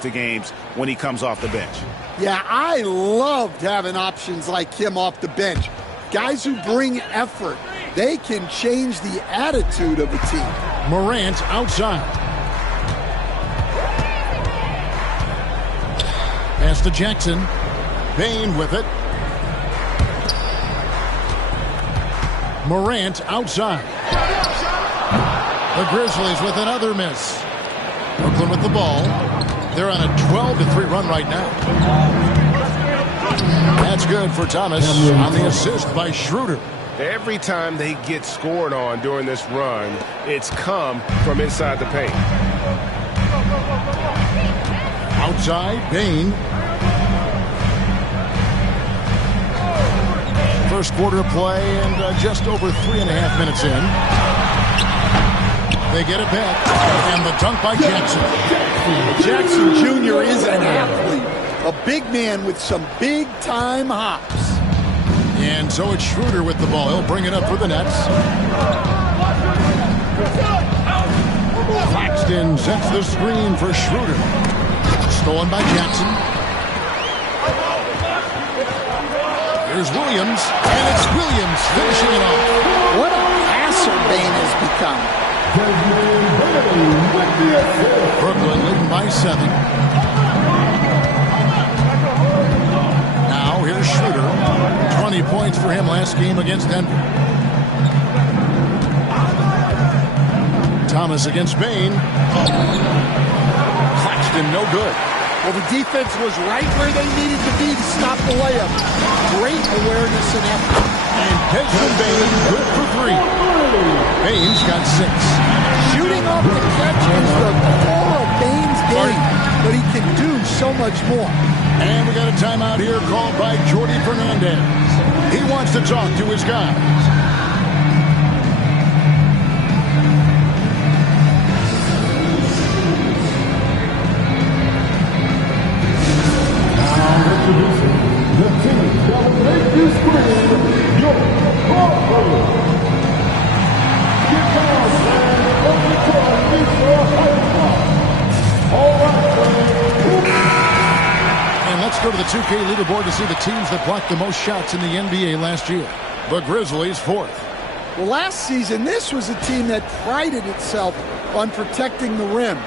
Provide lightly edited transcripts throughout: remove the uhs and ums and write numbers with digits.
to games when he comes off the bench. Yeah, I loved having options like him off the bench. Guys who bring effort. They can change the attitude of a team. Morant outside. Pass to Jackson. Bane with it. Morant outside. The Grizzlies with another miss. Brooklyn with the ball. They're on a 12-3 run right now. That's good for Thomas on the assist by Schroeder. Every time they get scored on during this run, it's come from inside the paint. Outside, Bane. First quarter play and just over 3.5 minutes in. They get it back, and the dunk by Jackson. Jackson Jr. is an athlete, a big man with some big-time hops. And so it's Schroeder with the ball. He'll bring it up for the Nets. Claxton sets the screen for Schroeder. Stolen by Jackson. Here's Williams, and it's Williams finishing it off. What a passer Bane has become. Brooklyn leading by 7. Now here's Schroeder. 20 points for him last game against Denver. Thomas against Bane. Claxton no good. Well, the defense was right where they needed to be to stop the layup. Great awareness and effort. And Desmond Bane good for 3. Bane's got 6. Shooting off the catch is the core of Bane's game, but he can do so much more. And we got a timeout here called by Jordi Fernandez. He wants to talk to his guys. The team that will make this game your home. Get down, man. On the court, it's your home. All right, and let's go to the 2K leaderboard to see the teams that blocked the most shots in the NBA last year. The Grizzlies 4th. Well, last season, this was a team that prided itself on protecting the rim.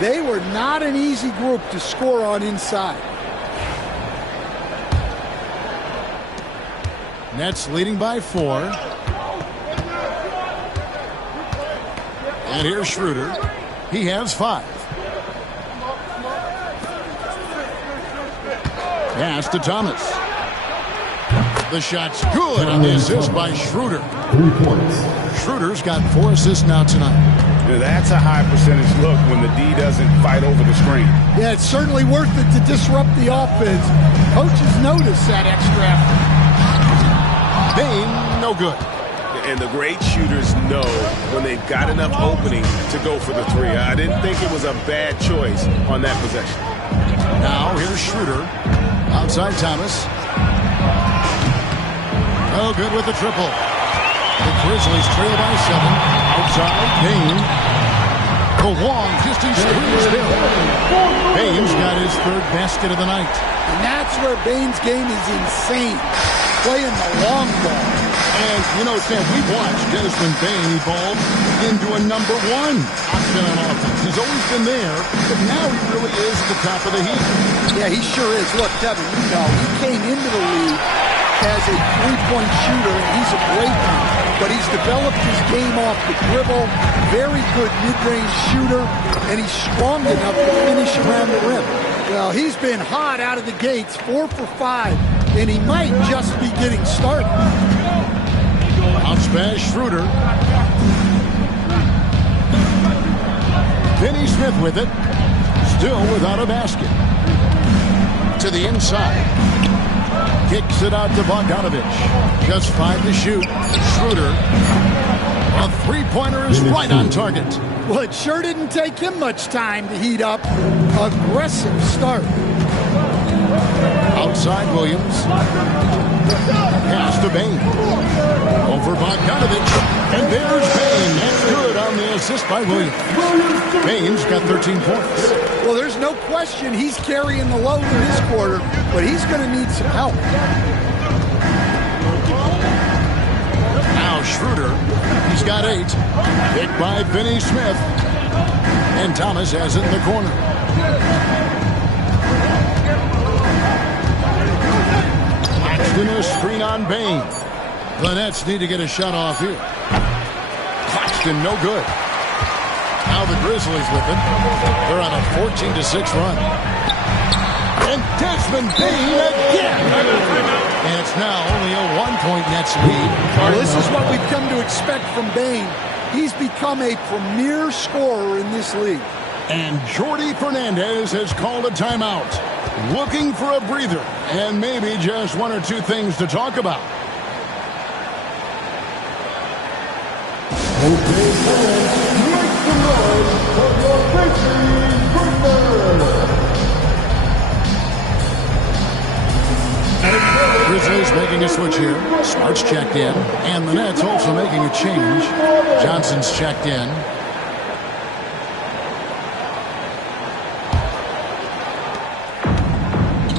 They were not an easy group to score on inside. Nets leading by 4. And here's Schroeder. He has 5. Pass to Thomas. The shot's good on the assist by Schroeder. 3 points. Schroeder's got 4 assists now tonight. Yeah, that's a high percentage look when the D doesn't fight over the screen. Yeah, it's certainly worth it to disrupt the offense. Coaches notice that extra effort. Bane, no good. And the great shooters know when they've got enough opening to go for the 3. I didn't think it was a bad choice on that possession. Now here's Schroeder. Outside Thomas. No good with the triple. The Grizzlies trail by 7. Outside Bane. The long distance screen is good. Bane's got his 3rd basket of the night. And that's where Bane's game is insane. Playing the long ball. And, you know, Sam, we've watched Desmond Bane evolve into a number 1 option on offense. He's always been there, but now he really is at the top of the heap. Yeah, he sure is. Look, Kevin, you know, he came into the league as a 3-point shooter, and he's a great one. But he's developed his game off the dribble, very good mid-range shooter, and he's strong enough to finish around the rim. Well, he's been hot out of the gates, 4 for 5, and he might just be getting started. Out smash Schroeder. Finney Smith with it. Still without a basket. To the inside. Kicks it out to Bogdanovich. Just 5 to shoot. Schroeder. A 3-pointer is right on target. Well, it sure didn't take him much time to heat up. Aggressive start. Outside Williams. Pass to Bain. Over Bogdanovich. And there's Bain. That's good on the assist by Williams. Bain's got 13 points. Well, there's no question he's carrying the load in this quarter, but he's going to need some help. Now Schroeder. He's got 8. Picked by Finney Smith. And Thomas has it in the corner. Claxton a screen on Bain. The Nets need to get a shot off here. Claxton no good. Now the Grizzlies with it. They're on a 14-6 run. And Desmond Bain again. And it's now only a 1-point Nets lead. Well, this is what we've come to expect from Bain. He's become a premier scorer in this league. And Jordi Fernandez has called a timeout. Looking for a breather and maybe just 1 or 2 things to talk about. Okay, fans, make some noise for your victory partner. Grizzlies making a switch here. Smart's checked in. And the Nets also making a change. Johnson's checked in.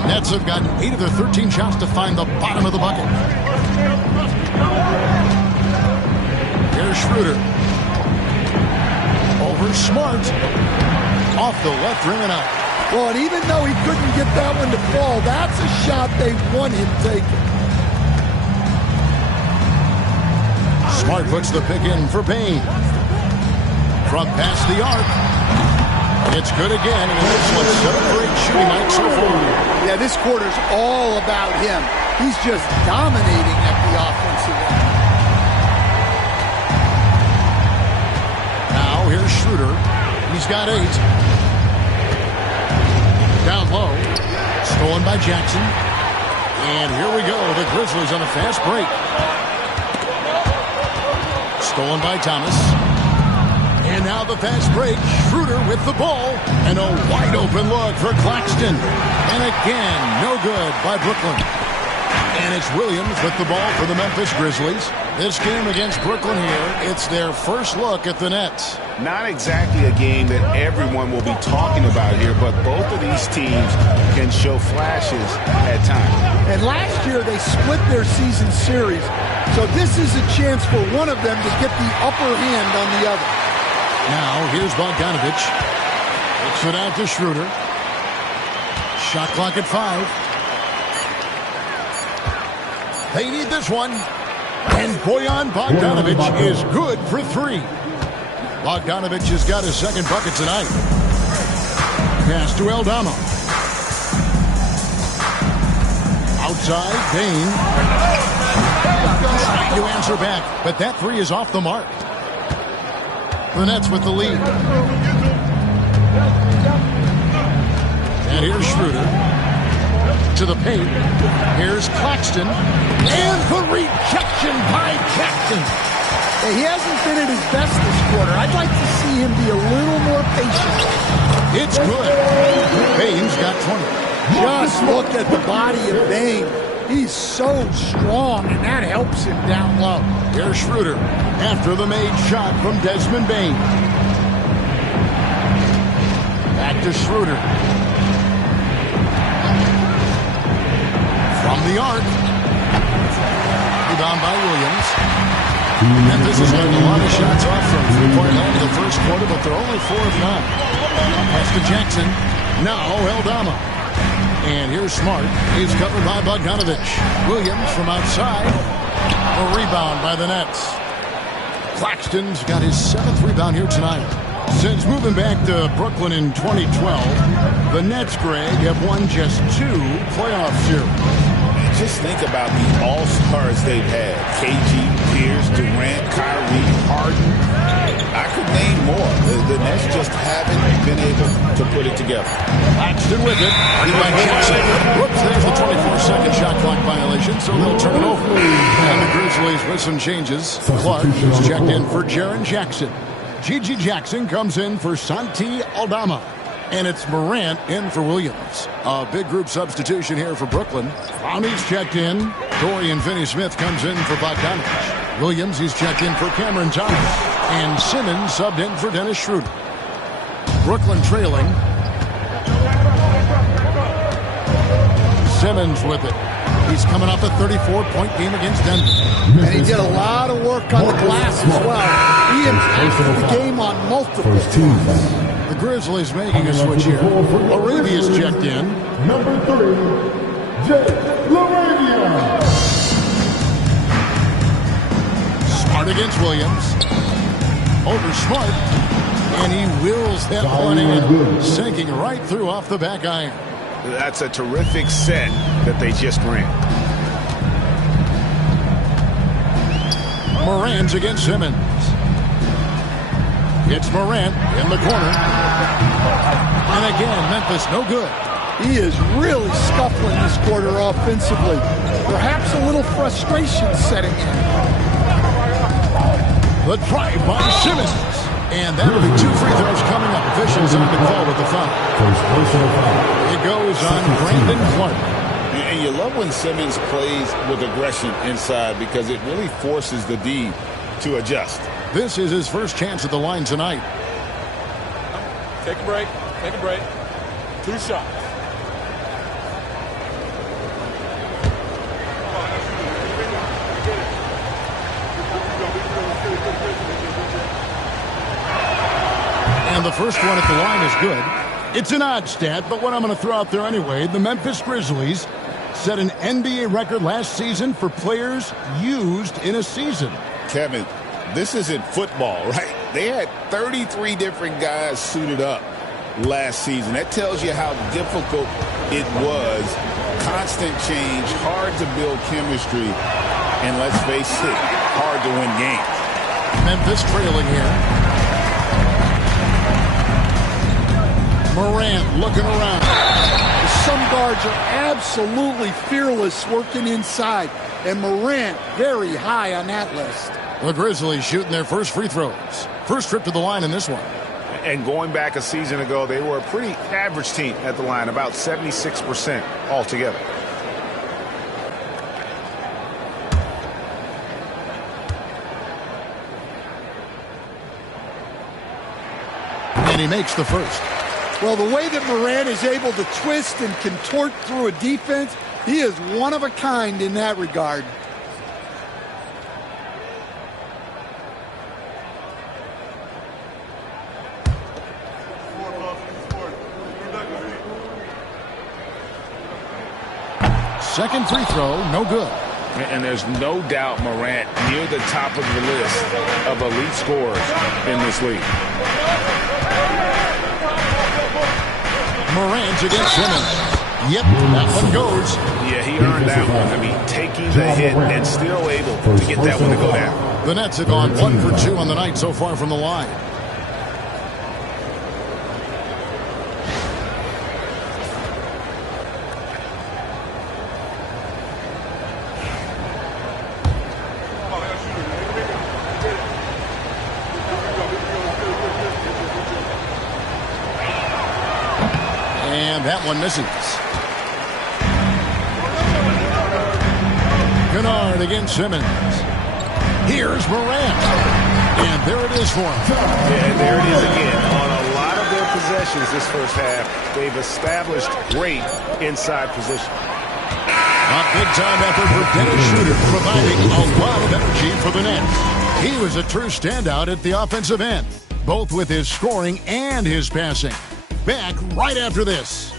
Nets have gotten 8 of their 13 shots to find the bottom of the bucket. Here's Schroeder. Over Smart. Off the left rim and out. Well, and even though he couldn't get that one to fall, that's a shot they want him taking. Smart puts the pick in for Bain. From past the arc. It's good again, and it's what's 7 for 8 shooting night so far. Yeah, this quarter's all about him. He's just dominating at the offensive end. Now here's Schroeder. He's got 8. Down low. Stolen by Jackson. And here we go. The Grizzlies on a fast break. Stolen by Thomas. And now the fast break. Schroeder with the ball. And a wide open look for Claxton. And again, no good by Brooklyn. And it's Williams with the ball for the Memphis Grizzlies. This game against Brooklyn here, it's their first look at the Nets. Not exactly a game that everyone will be talking about here, but both of these teams can show flashes at times. And last year they split their season series, so this is a chance for one of them to get the upper hand on the other. Now here's Bogdanovich. Kicks it out to Schroeder. Shot clock at 5. They need this one. And Bojan Bogdanovich is good for 3. Bogdanovich has got his second bucket tonight. Pass to Aldama. Outside, Bain. Trying to answer back, but that 3 is off the mark. The Nets with the lead. And here's Schroeder. To the paint. Here's Claxton. And the rejection by Jackson. He hasn't been at his best this quarter. I'd like to see him be a little more patient. It's good. Bain's got 20. Just look at the body of Bain. He's so strong, and that helps him down low. Here's Schroeder after the made shot from Desmond Bain. Back to Schroeder. From the arc. Rebound by Williams. Memphis has gotten a lot of shots off from three-point line in the first quarter, but they're only 4 of 9. Pass to Jackson. Now Aldama. And here's Smart. He's covered by Bogdanovich. Williams from outside. A rebound by the Nets. Claxton's got his 7th rebound here tonight. Since moving back to Brooklyn in 2012, the Nets, Greg, have won just 2 playoff series. Just think about the all-stars they've had. KG, Pierce, Durant, Kyrie, Harden. I could name more. The Nets just haven't been able to put it together. Claxton with it. By Jackson. Whoops, there's the 24-second shot clock violation, so they'll turn it over. And the Grizzlies with some changes. Clark is checked in for Jaren Jackson. Gigi Jackson comes in for Santi Aldama. And it's Morant in for Williams. A big group substitution here for Brooklyn. Brownie's checked in. Dorian Finney-Smith comes in for Bogdanovich. Williams, he's checked in for Cameron Thomas. And Simmons subbed in for Dennis Schroeder. Brooklyn trailing. Simmons with it. He's coming off a 34-point game against Denver. And he did a lot of work on the glass as well. He impacted the game on multiple times. The Grizzlies making a switch here. Arabia's checked in. Number 3, Jay Laravia. Smart against Williams. Over Smart. And he wills that one in. Sinking right through off the back iron. That's a terrific set that they just ran. Morant's against Simmons. It's Morant in the corner. And again, Memphis no good. He is really scuffling this quarter offensively. Perhaps a little frustration setting in. The drive by Simmons. And that'll be 2 free throws coming up. Officials on the call with the foul. It goes on Brandon Clark. And you love when Simmons plays with aggression inside because it really forces the D to adjust. This is his first chance at the line tonight. Take a break. Take a break. 2 shots. And the first one at the line is good. It's an odd stat, but what I'm going to throw out there anyway, the Memphis Grizzlies set an NBA record last season for players used in a season. Kevin, this isn't football, right? They had 33 different guys suited up last season. That tells you how difficult it was. Constant change, hard to build chemistry, and let's face it, hard to win games. Memphis trailing here. Morant looking around. Some guards are absolutely fearless working inside, and Morant very high on that list. The Grizzlies shooting their first free throws. First trip to the line in this one. And going back a season ago, they were a pretty average team at the line, about 76% altogether. And he makes the first. Well, the way that Morant is able to twist and contort through a defense, he is one of a kind in that regard. Second free throw, no good. And there's no doubt Morant near the top of the list of elite scorers in this league. Morant against Simmons. Yep, that one goes. Yeah, he earned that one. I mean, taking the hit and still able to get that one to go down. The Nets have gone 1 for 2 on the night so far from the line. And that one misses. Kennard against Simmons. Here's Morant. And there it is for him. Yeah, there it is again. On a lot of their possessions this first half, they've established great inside position. A big-time effort for Dennis Schroeder, providing a lot of energy for the Nets. He was a true standout at the offensive end, both with his scoring and his passing. Back right after this.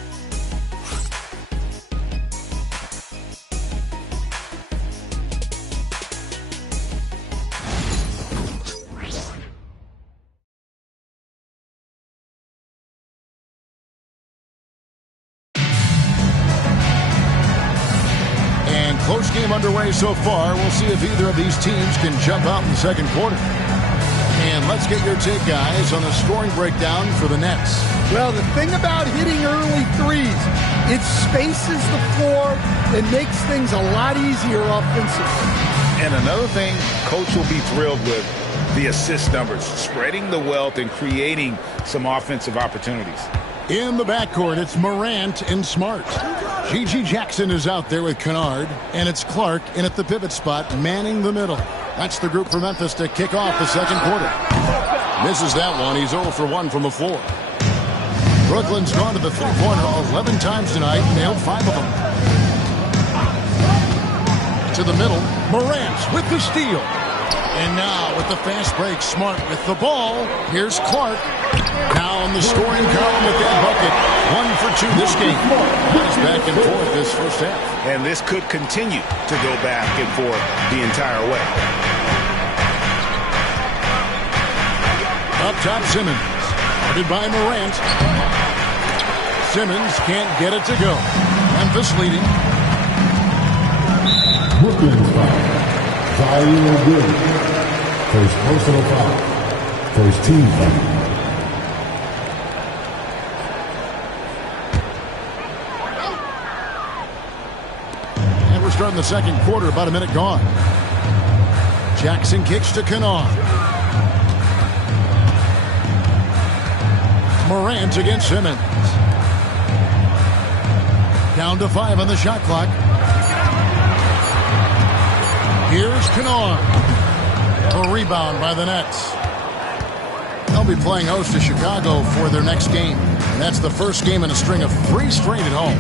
And close game underway so far. We'll see if either of these teams can jump out in the second quarter. And let's get your take, guys, on the scoring breakdown for the Nets. Well, the thing about hitting early threes, it spaces the floor and makes things a lot easier offensively. And another thing Coach will be thrilled with, the assist numbers, spreading the wealth and creating some offensive opportunities. In the backcourt, it's Morant and Smart. G.G. Jackson is out there with Kennard, and it's Clark in at the pivot spot, manning the middle. That's the group for Memphis to kick off the second quarter. Misses that one. He's 0 for 1 from the floor. Brooklyn's gone to the three-pointer 11 times tonight, nailed 5 of them. To the middle, Morant with the steal. And now with the fast break, Smart with the ball. Here's Clark. Now in the scoring column with that bucket. 1 for 2 this game. It's back and forth this first half. And this could continue to go back and forth the entire way. Up top, Simmons. Guarded by Morant. Simmons can't get it to go. Memphis leading. Brooklyn's foul. Zaire Williams. First personal foul. First team foul. And we're starting the second quarter, about a minute gone. Jackson kicks to Kennard. Morant against Simmons. Down to 5 on the shot clock. Here's Kennard. A rebound by the Nets. They'll be playing host to Chicago for their next game. And that's the first game in a string of 3 straight at home.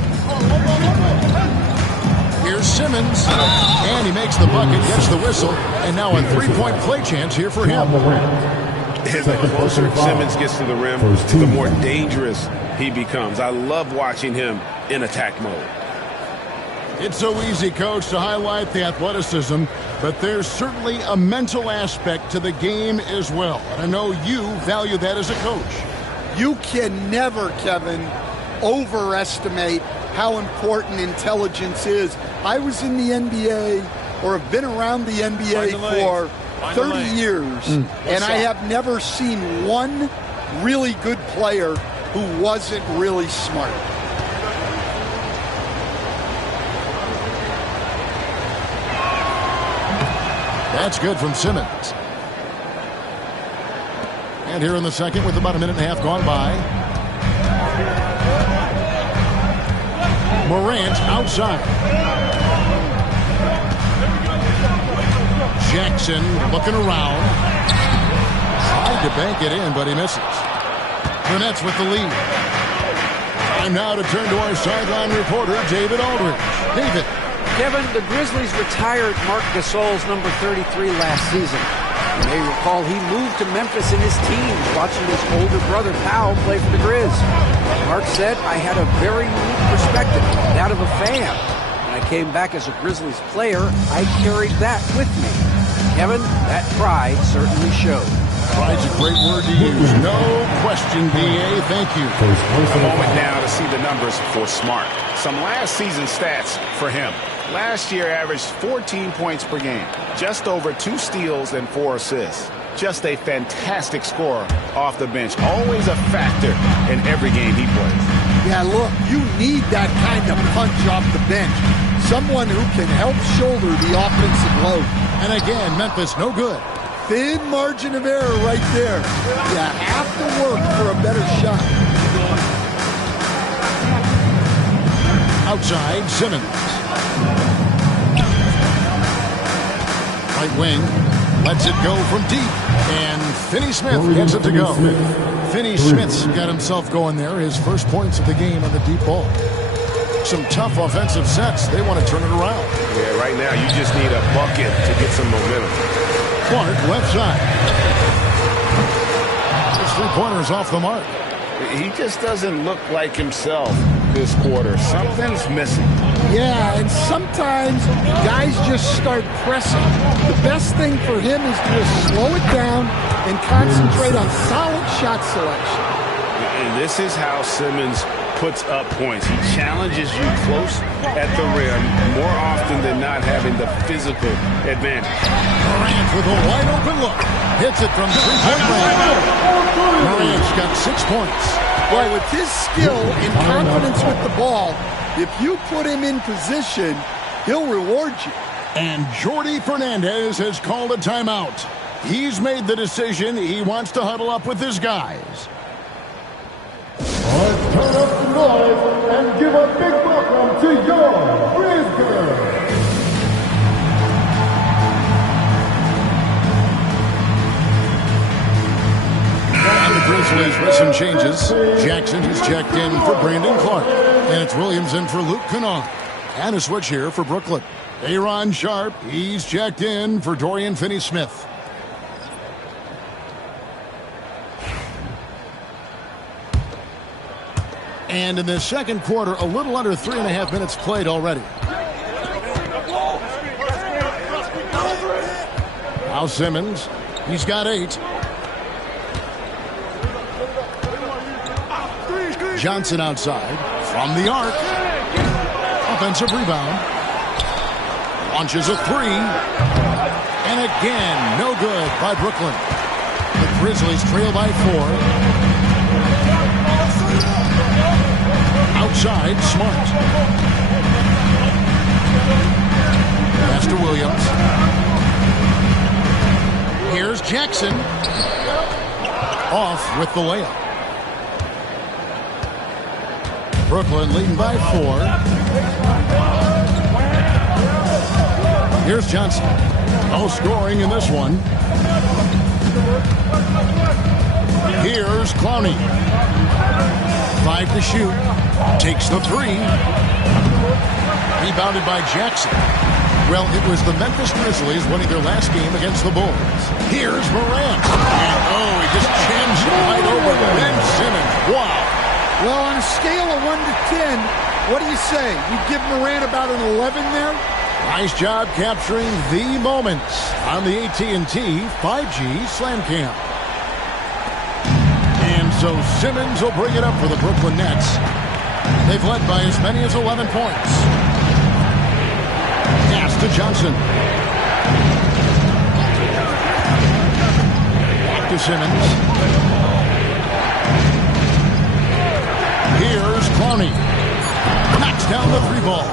Here's Simmons. And he makes the bucket, gets the whistle. And now a 3-point play chance here for him. And the closer Simmons gets to the rim, the more dangerous he becomes. I love watching him in attack mode. It's so easy, Coach, to highlight the athleticism, but there's certainly a mental aspect to the game as well. And I know you value that as a coach. You can never, Kevin, overestimate how important intelligence is. I was in the NBA, or have been around the NBA for 30 years, and I have never seen one really good player who wasn't really smart. That's good from Simmons. And here in the second with about a minute and a half gone by. Morant outside. Jackson looking around. Tried to bank it in, but he misses. The Nets with the lead. Time now to turn to our sideline reporter, David Aldridge. David. Kevin, the Grizzlies retired Marc Gasol's number 33 last season. You may recall he moved to Memphis in his teens, watching his older brother Powell play for the Grizz. Marc said, "I had a very unique perspective, that of a fan. When I came back as a Grizzlies player, I carried that with me." Kevin, that pride certainly showed. Pride's a great word to use. No question, B.A. Thank you. A moment now to see the numbers for Smart. Some last season stats for him. Last year averaged 14 points per game, just over 2 steals and 4 assists. Just a fantastic scorer off the bench. Always a factor in every game he plays. Yeah, look, you need that kind of punch off the bench. Someone who can help shoulder the offensive load. And again, Memphis no good. Thin margin of error right there. You have to work for a better shot. Outside, Simmons. Right wing, lets it go from deep. And Finney Smith gets it to go. Finney Smith's got himself going there. His first points of the game on the deep ball. Some tough offensive sets. They want to turn it around. Yeah, right now you just need a bucket to get some momentum. Clark, left side. His 3-pointer's off the mark. He just doesn't look like himself this quarter. Something's missing. Yeah, and sometimes guys just start pressing. The best thing for him is to just slow it down and concentrate on solid shot selection. And this is how Simmons puts up points. He challenges you close at the rim more often than not, having the physical advantage. Morant with a wide open look. Hits it from 3-point range. Morant's got 6 points. Well, with his skill and confidence with the ball, if you put him in position, he'll reward you. And Jordi Fernandez has called a timeout. He's made the decision. He wants to huddle up with his guys. turn up the noise and give a big welcome to your Grizzlies. And the Grizzlies with some changes. Jackson is checked in for Brandon Clark. And it's Williams in for Luke Kennard. And a switch here for Brooklyn. Aaron Sharp, he's checked in for Dorian Finney-Smith. And in the second quarter, a little under 3.5 minutes played already. Now Simmons, he's got 8. Johnson outside from the arc. Offensive rebound. Launches a 3. And again, no good by Brooklyn. The Grizzlies trail by 4. Outside, Smart. Pass to Williams. Here's Jackson. Off with the layup. Brooklyn leading by 4. Here's Johnson. No scoring in this one. Here's Clowney. 5 to shoot. Takes the 3. Rebounded by Jackson. Well, it was the Memphis Grizzlies winning their last game against the Bulls. Here's Morant. And he just jams it right over Ben Simmons. Wow. Well, on a scale of 1 to 10, what do you say? You give Morant about an 11 there? Nice job capturing the moments on the AT&T 5G Slam Cam. And so Simmons will bring it up for the Brooklyn Nets. They've led by as many as 11 points. Pass to Johnson. Back to Simmons. Here's Clowney. Knocks down the 3 ball.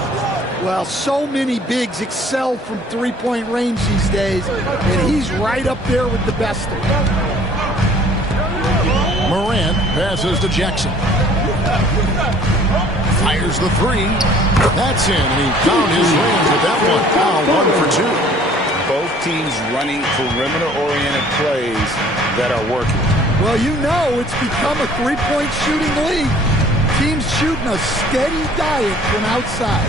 Well, so many bigs excel from three-point range these days, and he's right up there with the best of them. Morant passes to Jackson. Fires the 3. That's in, and he found his range with that one. Now 1 for 2. Both teams running perimeter-oriented plays that are working. Well, you know it's become a three-point shooting league. Teams shooting a steady diet from outside.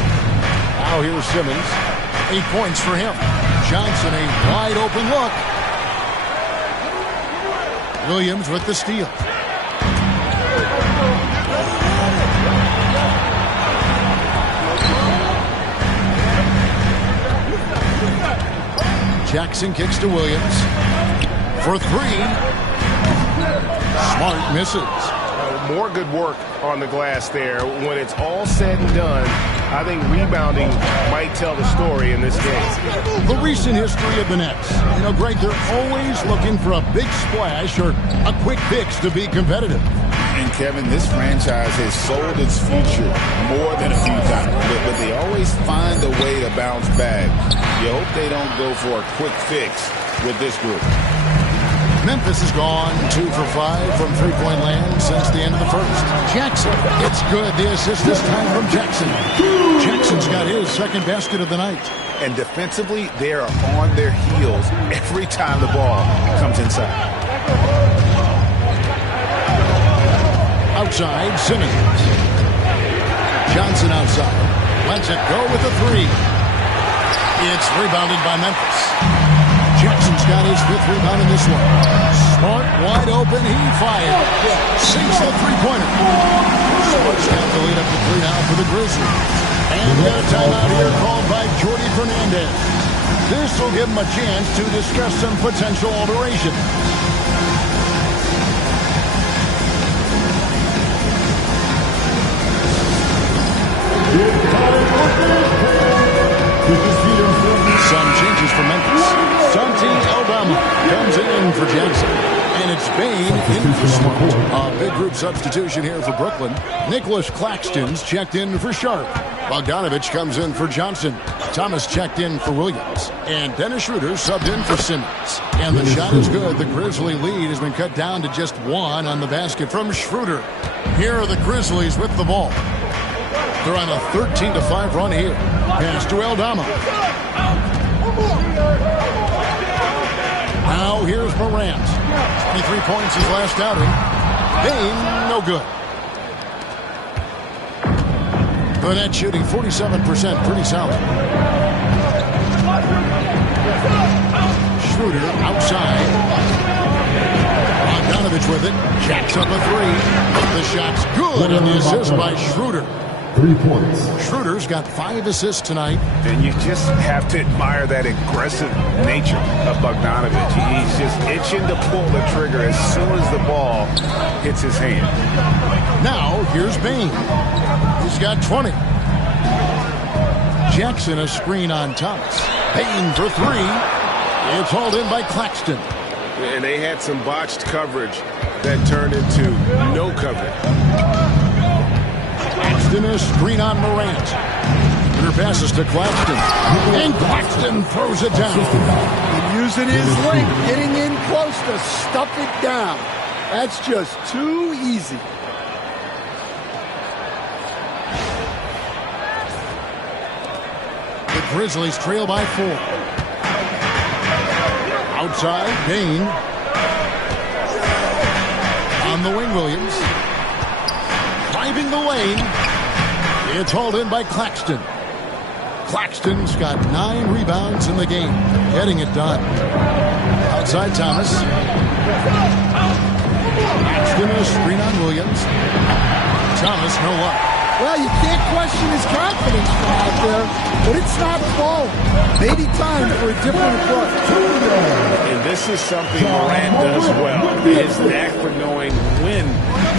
Now here's Simmons. 8 points for him. Johnson, a wide open look. Williams with the steal. Jackson kicks to Williams. For 3. Smart misses. More good work on the glass there. When it's all said and done, I think rebounding might tell the story in this game. The recent history of the Nets. You know, Greg, they're always looking for a big splash or a quick fix to be competitive. And, Kevin, this franchise has sold its future more than a few times. But they always find a way to bounce back. You hope they don't go for a quick fix with this group. Memphis has gone 2 for 5 from three-point land since the end of the first. Jackson, it's good. The assist this time from Jackson. Jackson's got his second basket of the night. And defensively, they are on their heels every time the ball comes inside. Outside, Simmons. Johnson outside. Lets it go with the 3. It's rebounded by Memphis. Jackson's got his 5th rebound in this one. Smart, wide open, he fired. Sinks the three-pointer. Smart's got the lead up to 3 now for the Grizzlies. And we got a timeout here called by Jordy Fernandez. This will give him a chance to discuss some potential alteration. Some changes for Memphis. Santi Aldama comes in for Jackson. And it's Bain in for Smart. A big group substitution here for Brooklyn. Nicholas Claxton's checked in for Sharp. Bogdanovich comes in for Johnson. Thomas checked in for Williams. And Dennis Schroeder subbed in for Simmons. And the shot is good. The Grizzly lead has been cut down to just 1 on the basket from Schroeder. Here are the Grizzlies with the ball. They're on a 13-5 run here. Pass to Aldama. Now here's Morant. 23 points his last outing. Bain, no good. The net shooting 47%, pretty solid. Schroeder outside. Bogdanovich with it. Jacks up a three. The shot's good, and the assist by Schroeder. 3 points. Schroeder's got 5 assists tonight. And you just have to admire that aggressive nature of Bogdanovich. He's just itching to pull the trigger as soon as the ball hits his hand. Now, here's Bain. He's got 20. Jackson a screen on Thomas. Bain for 3. It's hauled in by Claxton. And they had some botched coverage that turned into no coverage. Claxton a screen on Morant. Her passes to Claxton. And Claxton throws it down. And using his length, getting in close to stuff it down. That's just too easy. The Grizzlies trail by 4. Outside, Bain. On the wing, Williams. Driving the lane. It's hauled in by Claxton. Claxton's got 9 rebounds in the game. Getting it done. Outside Thomas. Claxton a screen on Williams. Thomas, no luck. Well, you can't question his confidence from out there, but it's not falling. Maybe time for a different approach. And this is something Morant does well. His knack for knowing when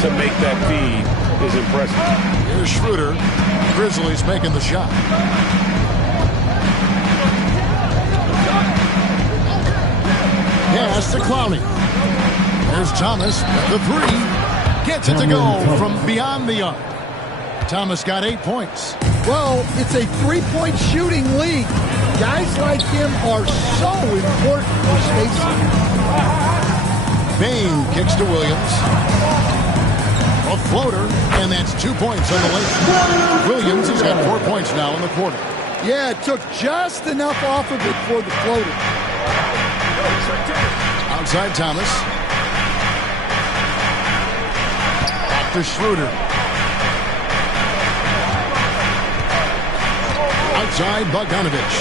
to make that feed is impressive. Here's Schroeder. Grizzlies making the shot. Pass to Clowney. There's Thomas. The 3. Gets it to go from beyond the arc. Thomas got 8 points. Well, it's a three-point shooting league. Guys like him are so important for spacing. Bain kicks to Williams. A floater, and that's 2 points on the lane. Williams has got 4 points now in the quarter. Yeah, it took just enough off of it for the floater. Outside Thomas. Back to Schroeder. Outside Bogdanovich.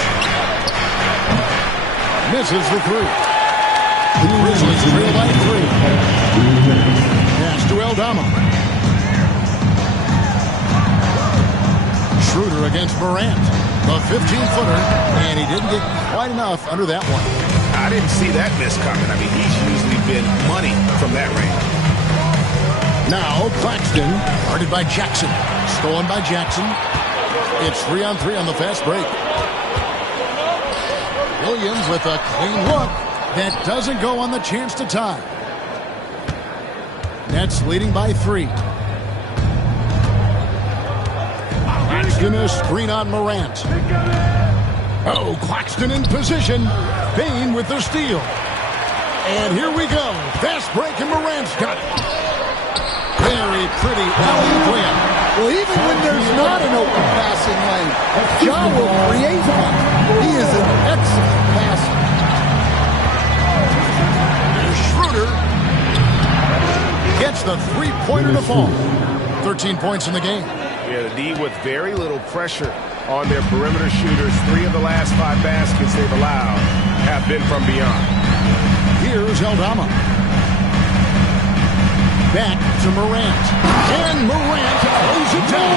Misses the 3. The Grizzlies trail by 3. Pass to Aldama. Schroeder against Morant. The 15-footer, and he didn't get quite enough under that one. I didn't see that miss coming. I mean, he's usually been money from that range. Now Claxton, guarded by Jackson. Stolen by Jackson. It's 3-on-3 on the fast break. Williams with a clean look that doesn't go on the chance to tie. Nets leading by 3. Claxton a screen on Morant. Oh, Claxton in position. Bain with the steal. And here we go. Fast break, and Morant's got it. Very pretty alley win. Well, even when there's not an open passing lane, Ja will create one. He is an excellent passer. Schroeder gets the 3-pointer to fall. 13 points in the game. Yeah, the D with very little pressure on their perimeter shooters. 3 of the last 5 baskets they've allowed have been from beyond. Here's Aldama. Back to Morant. And Morant throws it down.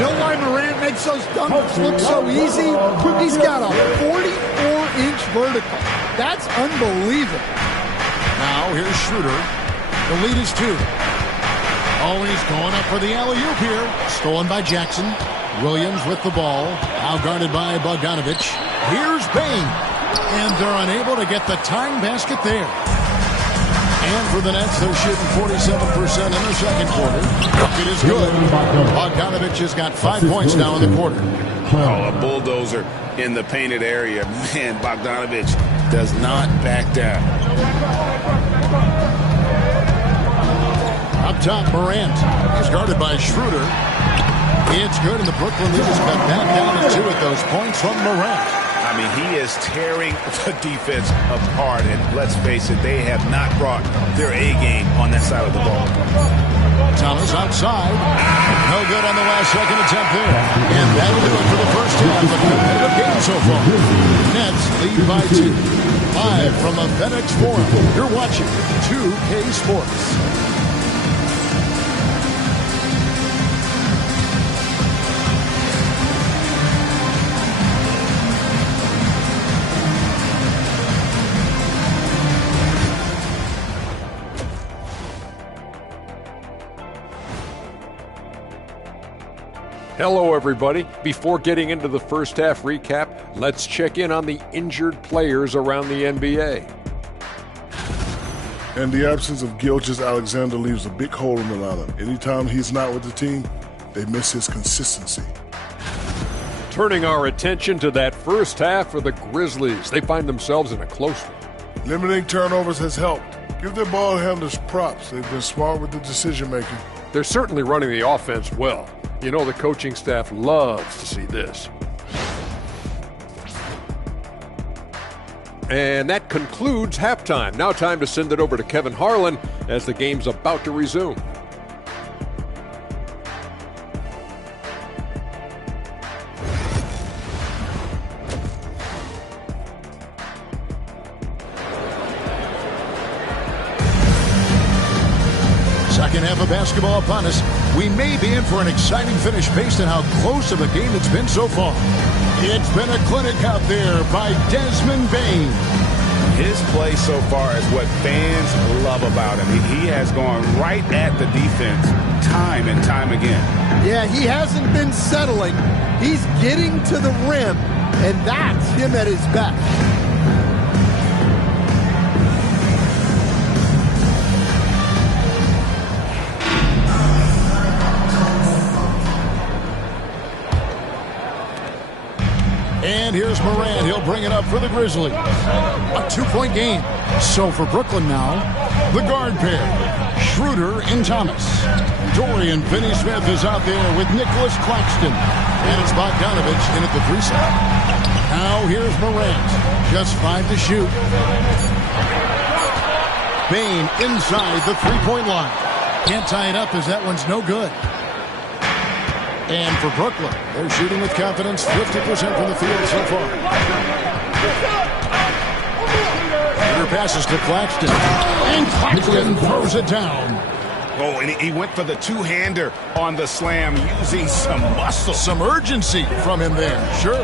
You know why Morant makes those dunks look so easy? He's got a 44-inch vertical. That's unbelievable. Now here's Schroeder. The lead is 2. Oh, he's going up for the alley-oop here. Stolen by Jackson. Williams with the ball. Now guarded by Bogdanovich. Here's Bain. And they're unable to get the tying basket there. And for the Nets, they're shooting 47% in the second quarter. It is good. Bogdanovich has got 5 points now in the quarter. Oh, a bulldozer in the painted area. Man, Bogdanovich does not back down. Up top, Morant. He's guarded by Schroeder. It's good, and the Brooklyn lead is cut back down to 2 with those points from Morant. I mean, he is tearing the defense apart, and let's face it, they have not brought their A game on that side of the ball. Thomas outside. No good on the last second attempt there. And that'll do it for the first half. A competitive game so far. Nets lead by 2. Live from the FedEx Forum, you're watching 2K Sports. Hello, everybody. Before getting into the first half recap, let's check in on the injured players around the NBA. And the absence of Gilgeous-Alexander leaves a big hole in the lineup. Anytime he's not with the team, they miss his consistency. Turning our attention to that first half for the Grizzlies. They find themselves in a close one. Limiting turnovers has helped. Give their ball handlers props. They've been smart with the decision-making. They're certainly running the offense well. You know the coaching staff loves to see this. And that concludes halftime. Now time to send it over to Kevin Harlan as the game's about to resume. Second half of basketball upon us. We may be in for an exciting finish based on how close of a game it's been so far. It's been a clinic out there by Desmond Bane. His play so far is what fans love about him. He has gone right at the defense time and time again. Yeah, he hasn't been settling. He's getting to the rim, and that's him at his best. And here's Morant. He'll bring it up for the Grizzlies. A 2-point game. So for Brooklyn now, the guard pair, Schroeder and Thomas. Dorian Finney-Smith is out there with Nicholas Claxton. And it's Bogdanovich in at the 3 spot. Now here's Morant. Just 5 to shoot. Bane inside the 3-point line. Can't tie it up as that one's no good. And for Brooklyn, they're shooting with confidence, 50% from the field so far. Their passes to Claxton. And Claxton throws it down. Oh, and he went for the two-hander on the slam, using some muscle. Some urgency from him there, sure.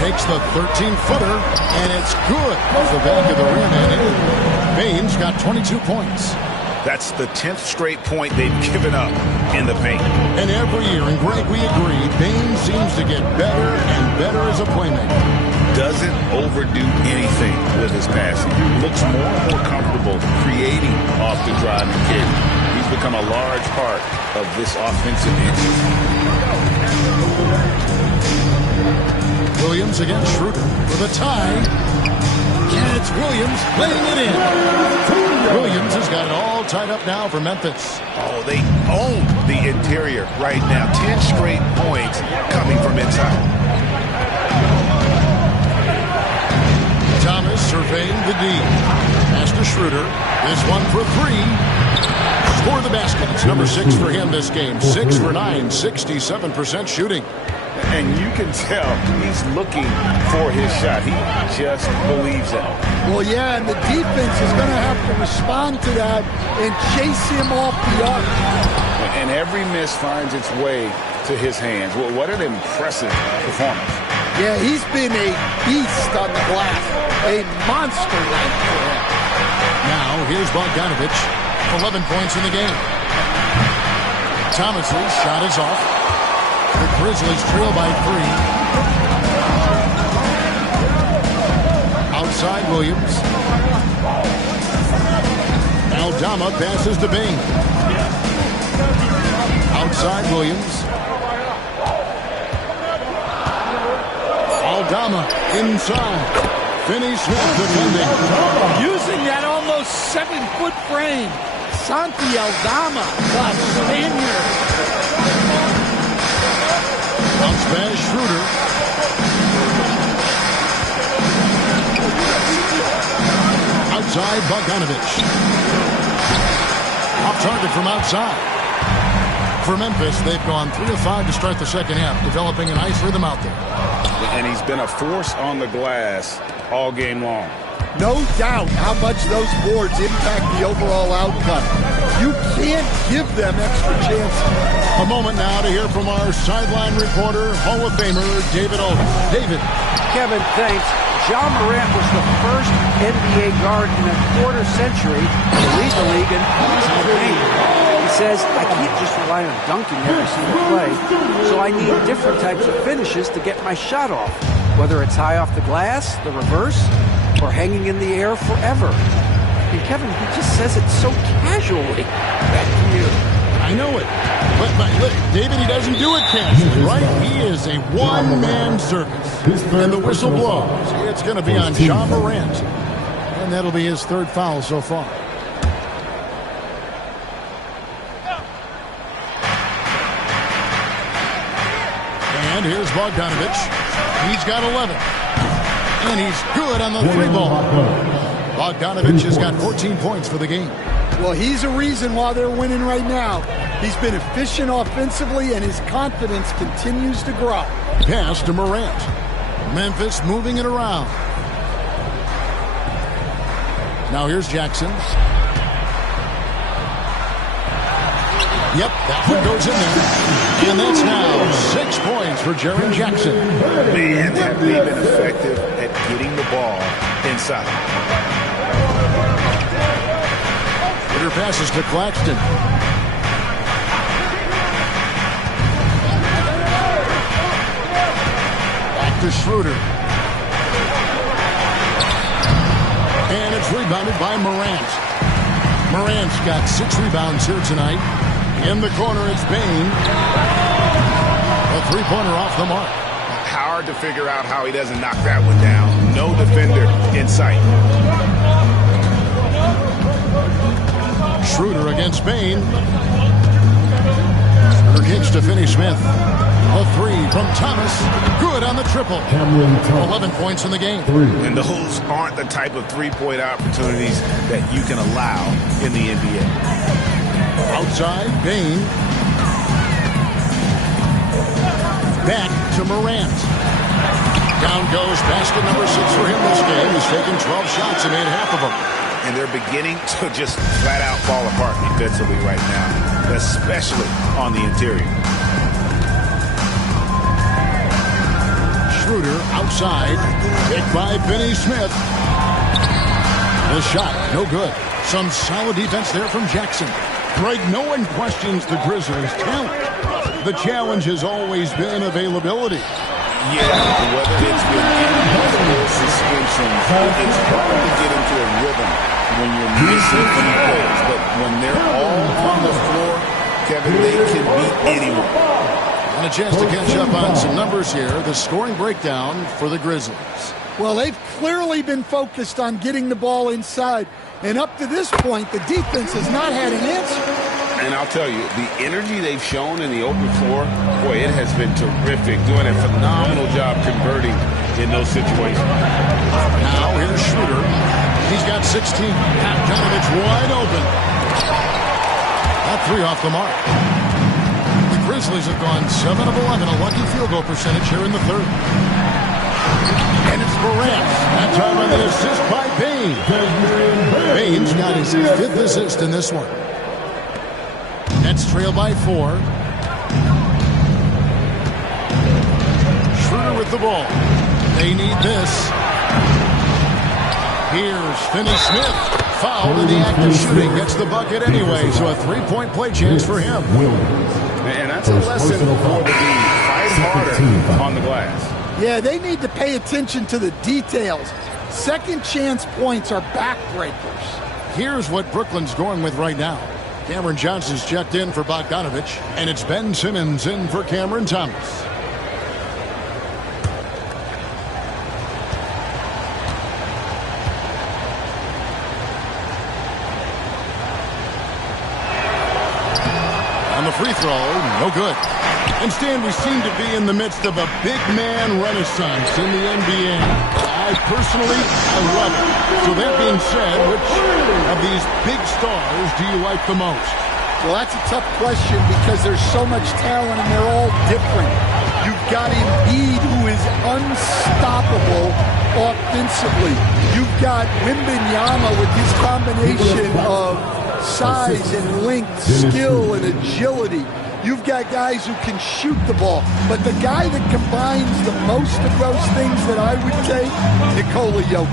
Takes the 13-footer, and it's good off the back of the rim and in. Bane's got 22 points. That's the 10th straight point they've given up in the paint. And every year, and Greg, we agree, Bane seems to get better and better as a playmaker. Doesn't overdo anything with his passing. Looks more and more comfortable creating off the driving kick. He's become a large part of this offensive engine. Williams against Schroeder for the tie. And it's Williams laying it in. Williams has got it all tied up now for Memphis. Oh, they own the interior right now. 10 straight points coming from inside. Thomas surveying the D. Pass to Schroeder. This one for 3. Score the basket. It's number 6 for him this game. 6 for 9, 67% shooting. And you can tell he's looking for his shot. He just believes it. Well, yeah, and the defense is going to have to respond to that and chase him off the arc. And every miss finds its way to his hands. Well, what an impressive performance. Yeah, he's been a beast on the glass. A monster right there. Now, here's Bogdanovich. 11 points in the game. Thomas's shot is off. The Grizzlies trail by 3. Outside Williams. Aldama passes to Bane. Outside Williams. Aldama inside. Finney-Smith defending. Using that almost 7-foot frame. Santi Aldama, the Spaniard. Bounce pass, Schroeder. Outside, Bogdanovich. Off target from outside. For Memphis, they've gone 3 of 5 to start the second half, developing a nice rhythm out there. And he's been a force on the glass all game long. No doubt how much those boards impact the overall outcome. You can't give them extra chances. A moment now to hear from our sideline reporter, Hall of Famer David Oldham. David. Kevin, thanks. Ja Morant was the first NBA guard in a quarter century to lead the league in points per game. He says, I can't just rely on dunking every single play, so I need different types of finishes to get my shot off, whether it's high off the glass, the reverse, or hanging in the air forever. And Kevin, he just says it so casually. Back to you. I know it. But David, he doesn't do it casually, right? He is a one-man circus. And the whistle blows. It's going to be on Ja Morant. And that'll be his third foul so far. And here's Bogdanovich. He's got 11. And he's good on the 3-ball. Bogdanovich has got 14 points for the game. Well, he's a reason why they're winning right now. He's been efficient offensively, and his confidence continues to grow. Pass to Morant. Memphis moving it around. Now here's Jackson. Yep, that one goes in there. And that's now 6 points for Jaren Jackson. Man, have they been effective at getting the ball inside. Hitter passes to Claxton. Back to Schroeder. And it's rebounded by Morant. Morant's got 6 rebounds here tonight. In the corner, it's Bane. A 3-pointer off the mark. Hard to figure out how he doesn't knock that one down. No defender in sight. Schroeder against Bane. Schroeder kicks to Finney-Smith. A 3 from Thomas. Good on the triple. 11 points in the game. And those aren't the type of three-point opportunities that you can allow in the NBA. Outside, Bane. Back to Morant. Down goes basket number 6 for him this game. He's taken 12 shots and made half of them. And they're beginning to just flat-out fall apart defensively right now, especially on the interior. Schroeder outside. Hit by Finney-Smith. The shot, no good. Some solid defense there from Jackson. Greg, no one questions the Grizzlies' talent. The challenge has always been availability. Yeah, whether it's been individual suspensions, it's hard to get into a rhythm when you're missing key players. But when they're all on the floor, Kevin, they can beat anyone. And a chance to catch up on some numbers here. The scoring breakdown for the Grizzlies. Well, they've clearly been focused on getting the ball inside. And up to this point, the defense has not had an answer. And I'll tell you, the energy they've shown in the open floor, boy, it has been terrific. Doing a phenomenal job converting in those situations. Now here's Schroeder. He's got 16. Bogdanovich wide open. That 3 off the mark. The Grizzlies have gone 7 of 11, a lucky field goal percentage here in the third. And it's Morant. That time on the assist by Bane. Bane's got his 5th assist in this one. Nets trail by 4. Schroeder with the ball. They need this. Here's Finney-Smith. Fouled in the act of shooting. Gets the bucket anyway, so a 3-point play chance for him. And that's a lesson for the D. Fight harder on the glass. Yeah, they need to pay attention to the details. Second chance points are backbreakers. Here's what Brooklyn's going with right now. Cameron Johnson's checked in for Bogdanovich, and it's Ben Simmons in for Cameron Thomas. On the free throw, no good. And Stan, we seem to be in the midst of a big man renaissance in the NBA. I love it. So that being said, which of these big stars do you like the most? Well, that's a tough question because there's so much talent and they're all different. You've got Embiid, who is unstoppable offensively. You've got Wembanyama with his combination of size and length, skill and agility. You've got guys who can shoot the ball. But the guy that combines the most of those things that I would take, Nikola Jokic.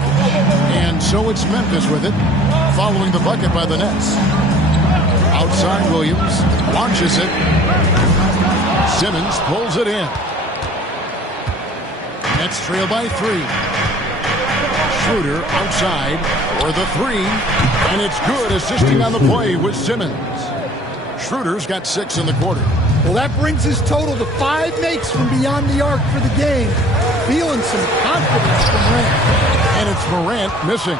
And so it's Memphis with it, following the bucket by the Nets. Outside Williams, launches it. Simmons pulls it in. Nets trail by 3. Schroeder outside for the 3. And it's good, assisting on the play with Simmons. Schroeder's got 6 in the quarter. Well, that brings his total to 5 makes from beyond the arc for the game. Feeling some confidence from Morant. And it's Morant missing.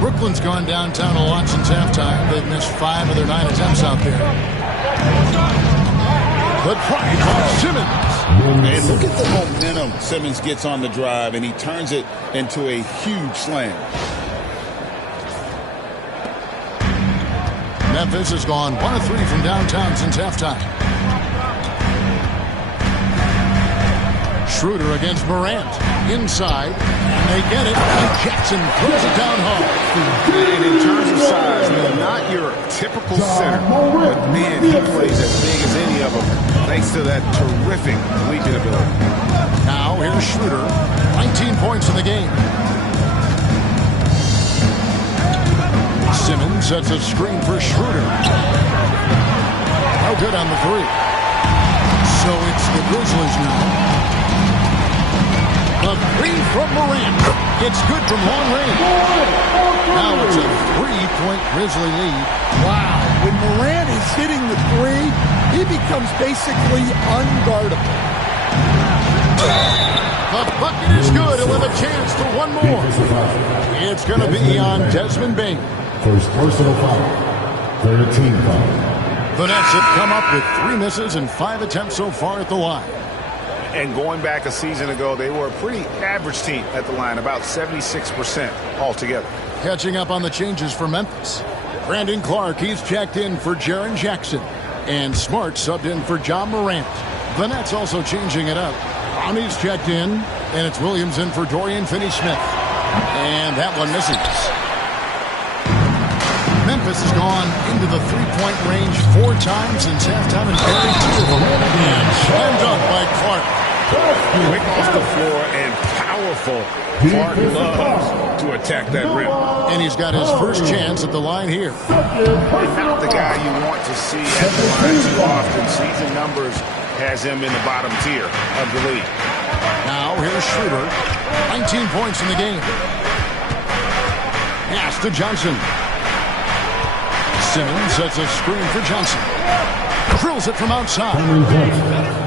Brooklyn's gone downtown a lot since halftime. They've missed 5 of their 9 attempts out there. But try by Simmons. And look at the momentum Simmons gets on the drive, and he turns it into a huge slam. Memphis has gone 1 of 3 from downtown since halftime. Schroeder against Morant. Inside. And they get it. And Jackson throws it down hard. And in terms of size, not your typical center. But, man, he plays as big as any of them thanks to that terrific leaping ability. Now here's Schroeder. 19 points in the game. Simmons sets a screen for Schroeder. No good on the 3. So it's the Grizzlies now. A 3 from Morant. It's good from long range. Now it's a 3-point Grizzly lead. Wow. When Morant is hitting the 3, he becomes basically unguardable. The bucket is good. He'll have a chance for one more. It's going to be on Desmond Bain. First personal foul. 13 foul. The Nets have come up with 3 misses and 5 attempts so far at the line. And going back a season ago, they were a pretty average team at the line, about 76% altogether. Catching up on the changes for Memphis. Brandon Clark, he's checked in for Jaren Jackson. And Smart subbed in for John Morant. The Nets also changing it up. Ami's checked in, and it's Williams in for Dorian Finney-Smith. And that one misses. Memphis has gone into the 3-point range 4 times since halftime and carried 2 of them. And slammed up by Clark. Quick off the floor and powerful. Clark loves to attack that rim. And he's got his first chance at the line here. Not the guy you want to see at the line too often. Season numbers has him in the bottom tier of the league. Now here's Schroeder. 19 points in the game. Pass to Johnson. Simmons sets a screen for Johnson. Drills it from outside.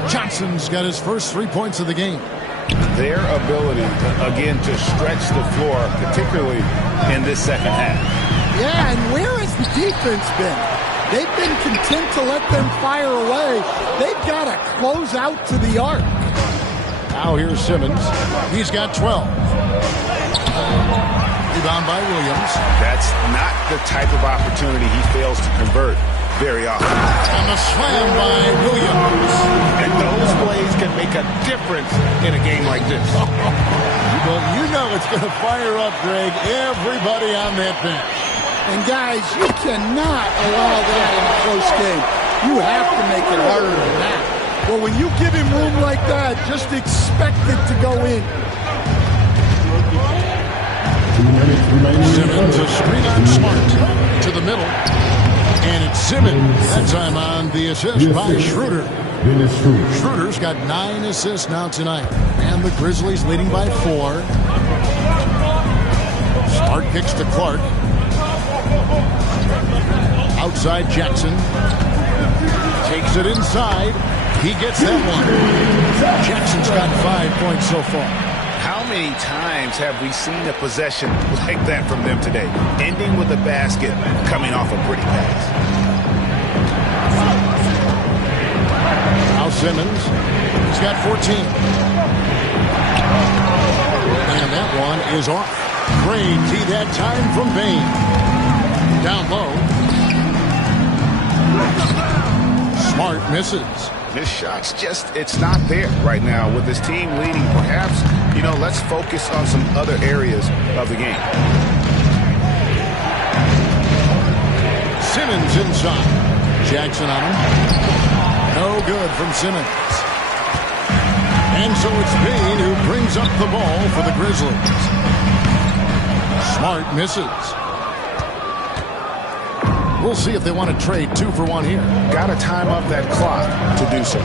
Johnson's got his first 3 points of the game. Their ability, again, to stretch the floor, particularly in this second half. Yeah, and where has the defense been? They've been content to let them fire away. They've got to close out to the arc. Now here's Simmons. He's got 12. Rebound by Williams. That's not the type of opportunity he fails to convert very often. And the slam by Williams. And those plays can make a difference in a game like this. Well, you know it's going to fire up, Greg, everybody on that bench. And guys, you cannot allow that in a close game. You have to make it harder than that. Well, when you give him room like that, just expect it to go in. Simmons, a screen on Smart to the middle. And it's Simmons, that time on the assist by Schroeder. Schroeder's got 9 assists now tonight. And the Grizzlies leading by 4. Smart kicks to Clark. Outside Jackson. Takes it inside. He gets that one. Jackson's got 5 points so far. How many times have we seen a possession like that from them today? Ending with a basket, coming off a pretty pass. Now Simmons. He's got 14. And that one is off. Great tee that time from Bain. Down low. Smart misses. This shot's just, it's not there right now with this team leading. Perhaps, let's focus on some other areas of the game. Simmons inside. Jackson on him. No good from Simmons. And so it's Bain who brings up the ball for the Grizzlies. Smart misses. We'll see if they want to trade 2 for 1 here. Got to time up that clock to do so.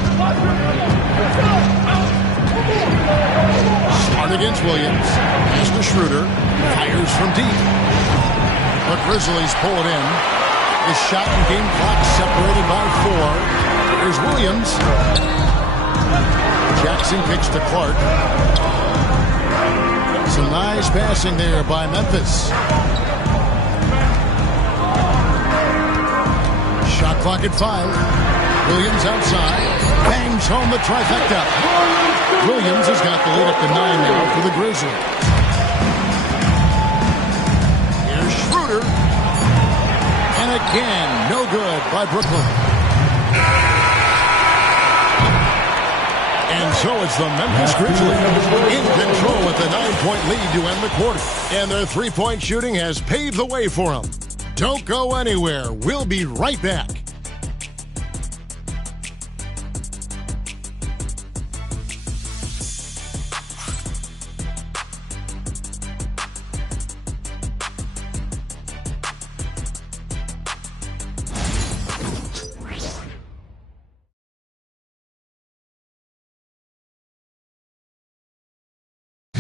Smart against Williams. Pass to Schroeder. Fires from deep. The Grizzlies pull it in. The shot and game clock separated by 4. Here's Williams. Jackson kicks to Clark. Some nice passing there by Memphis. Shot clock at 5. Williams outside. Bangs home the trifecta. Williams has got the lead up to 9 now for the Grizzlies. Here's Schroeder. And again, no good by Brooklyn. And so it's the Memphis Grizzlies in control with a 9-point lead to end the quarter. And their three-point shooting has paved the way for them. Don't go anywhere. We'll be right back.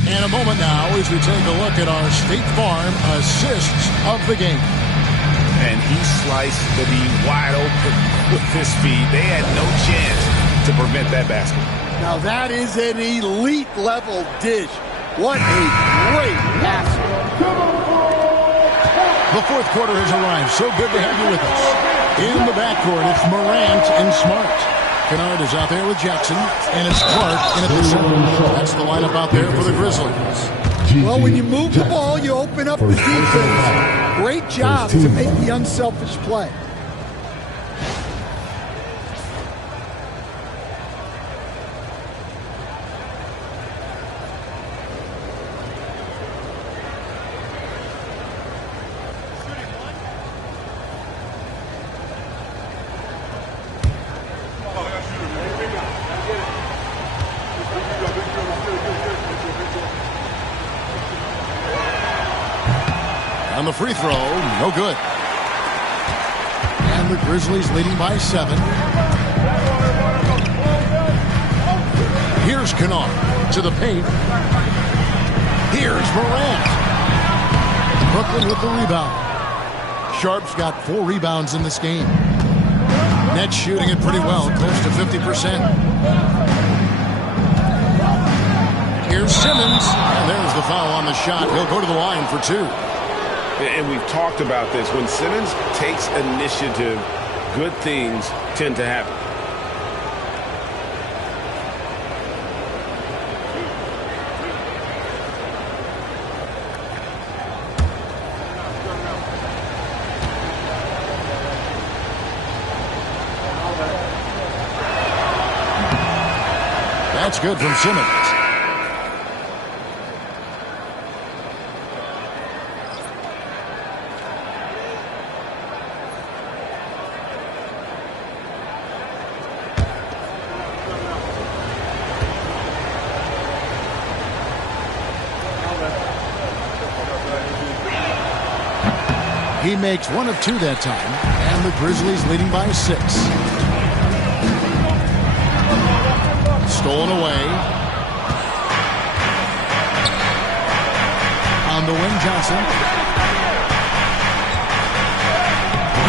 In a moment now as we take a look at our State Farm assists of the game. And he sliced the D wide open with his feed. They had no chance to prevent that basket. Now that is an elite level dish. What a great pass. The fourth quarter has arrived. So good to have you with us. In the backcourt, it's Morant and Smart. Kennard is out there with Jackson, and it's Clark in at the center. That's the lineup out there for the Grizzlies. Well, when you move the ball, you open up the defense. Great job to make the unselfish play. On the free throw, no good. And the Grizzlies leading by 7. Here's Kennard to the paint. Here's Morant. Brooklyn with the rebound. Sharp's got 4 rebounds in this game. Nets shooting it pretty well, close to 50%. Here's Simmons. And there's the foul on the shot. He'll go to the line for 2. And we've talked about this. When Simmons takes initiative, good things tend to happen. That's good from Simmons. He makes 1 of 2 that time, and the Grizzlies leading by 6. Stolen away. On the wing, Johnson.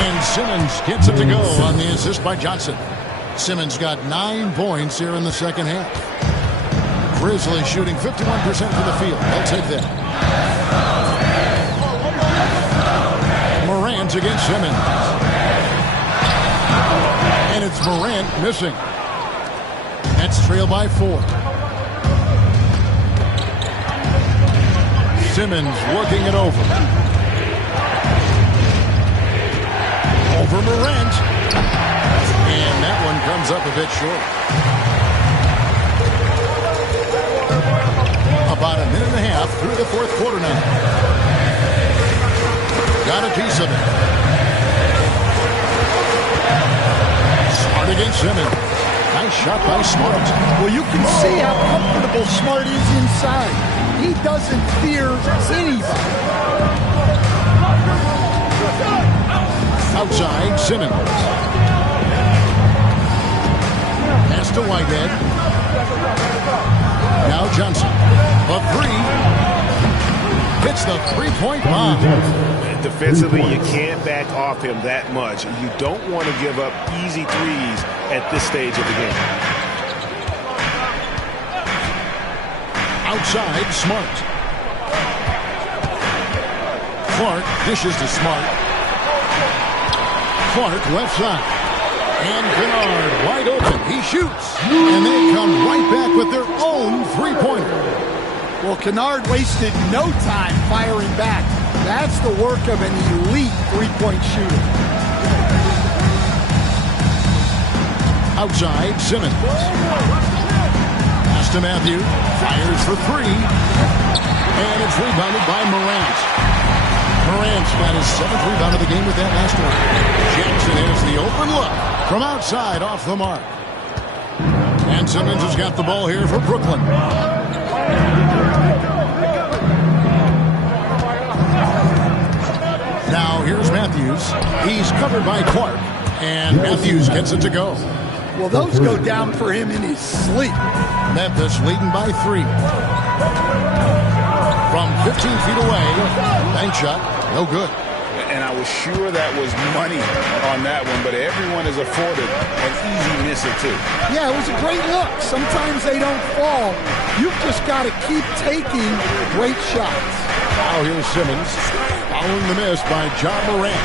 And Simmons gets it to go on the assist by Johnson. Simmons got 9 points here in the second half. Grizzlies shooting 51% from the field. They'll take that. Morant against Simmons. And it's Morant missing. Nets trail by 4. Simmons working it over. Over Morant. And that one comes up a bit short. About a minute and a half through the fourth quarter now. Got a piece of it. Smart against Simmons. Nice shot by Smart. Well, you can see how comfortable Smart is inside. He doesn't fear anybody. Outside, Simmons. Pass to Whitehead. Now Johnson. A 3. Hits the three-point bomb. Defensively, you can't back off him that much. You don't want to give up easy threes at this stage of the game. Outside, Smart. Clark dishes to Smart. Clark left side. And Kennard wide open. He shoots. And they come right back with their own three-pointer. Well, Kennard wasted no time firing back. That's the work of an elite three-point shooter. Outside, Simmons. Pass to Matthew. Fires for 3. And it's rebounded by Morant. Morant's got his 7th rebound of the game with that last one. Jackson has the open look from outside off the mark. And Simmons has got the ball here for Brooklyn. Now here's Matthews. He's covered by Clark. And Matthews gets it to go. Well, those go down for him in his sleep. Memphis leading by 3. From 15 feet away. Bank shot. No good. And I was sure that was money on that one, but everyone is afforded an easy miss or 2. Yeah, it was a great look. Sometimes they don't fall. You've just got to keep taking great shots. Now here's Simmons. Following the miss by John Morant.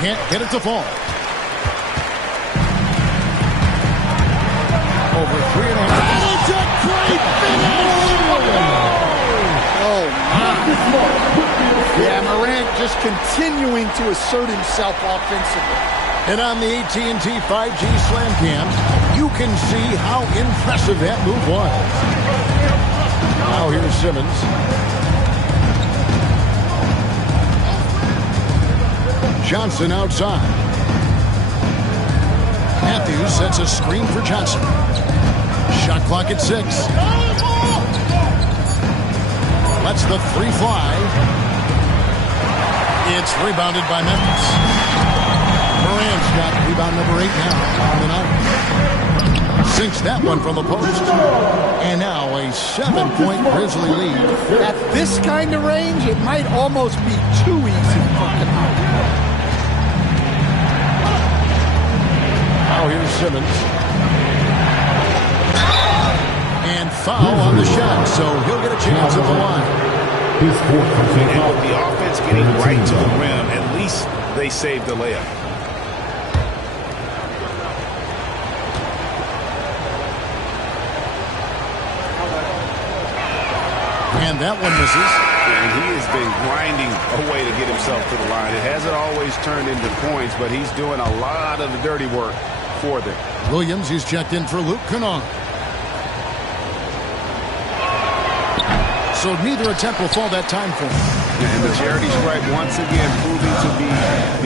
Can't get it to fall. Over 3.5. It's a great finish! Oh, my. Yeah, Morant just continuing to assert himself offensively. And on the AT&T 5G Slam Cam, you can see how impressive that move was. Now here's Simmons. Johnson outside. Matthews sets a screen for Johnson. Shot clock at 6. Lets the 3 fly. It's rebounded by Memphis. Morant's got rebound number 8 now on the night. Sinks that one from the post. And now a 7-point Grizzly lead. At this kind of range, it might almost be too easy for Kennard. Now here's Simmons. And foul on the shot, so he'll get a chance at the line. And with the offense getting right to the rim, at least they saved the layup. And that one misses. And he has been grinding away to get himself to the line. It hasn't always turned into points, but he's doing a lot of the dirty work for them. Williams, he's checked in for Luke Kennard. So neither attempt will fall that time for him. And the charity stripe once again proving to be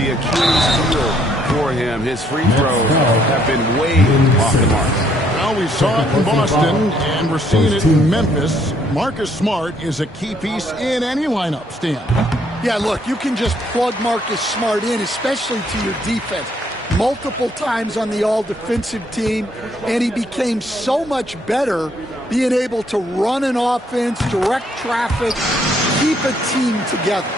the Achilles heel for him. His free throws have been way off the mark. Well, we saw it in Boston, and we're seeing it in Memphis. Marcus Smart is a key piece in any lineup, Stan. Yeah, look, you can just plug Marcus Smart in, especially to your defense. Multiple times on the all-defensive team, and he became so much better being able to run an offense, direct traffic, keep a team together.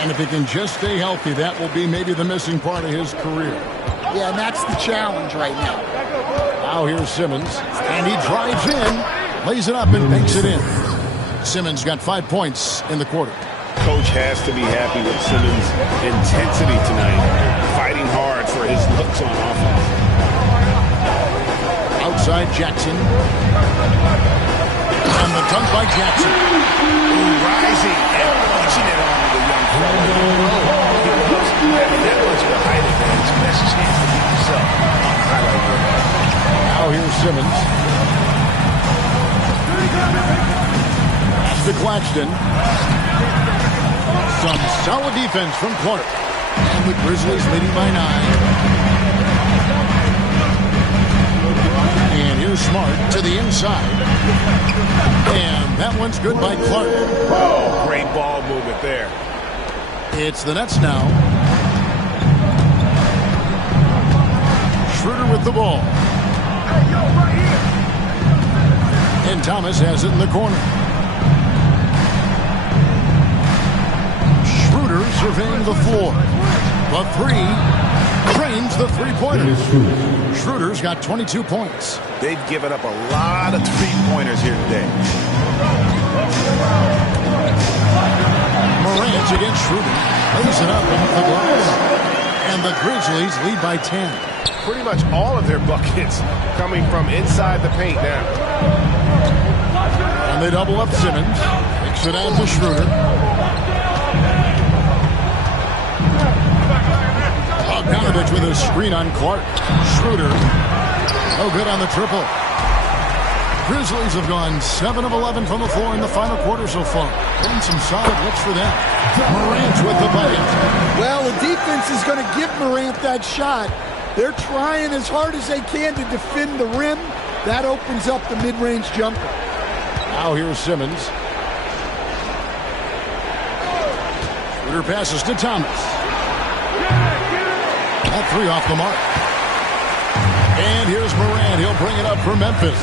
And if he can just stay healthy, that will be maybe the missing part of his career. Yeah, and that's the challenge right now. Now here's Simmons, and he drives in, lays it up and banks it in. Simmons got 5 points in the quarter. Coach has to be happy with Simmons' intensity tonight, fighting hard for his looks on offense. Outside Jackson. And the dunk by Jackson. Rising and punching it on the young fella. Having that much of a height advantage, best chance to beat yourself on the highlight reel. Now here's Simmons. Pass to Claxton. Some solid defense from Clark. And the Grizzlies leading by 9. And here's Smart to the inside. And that one's good by Clark. Oh, great ball movement there. It's the Nets now. Schroeder with the ball. And Thomas has it in the corner. Schroeder surveying the floor. The three drains the three-pointer. Schroeder's got 22 points. They've given up a lot of three-pointers here today. Morant against Schroeder. Lays it up off the glass. And the Grizzlies lead by 10. Pretty much all of their buckets coming from inside the paint now. And they double up Simmons. Kicks it out to Schroeder. Bogdanovich with a screen on Clark. Schroeder. No good on the triple. Grizzlies have gone 7 of 11 from the floor in the final quarter so far. Getting some solid looks for them. Morant with the bucket. Well, the defense is going to give Morant that shot. They're trying as hard as they can to defend the rim. That opens up the mid-range jumper. Now here's Simmons. Schroeder passes to Thomas. That three off the mark. And here's Morant. He'll bring it up for Memphis.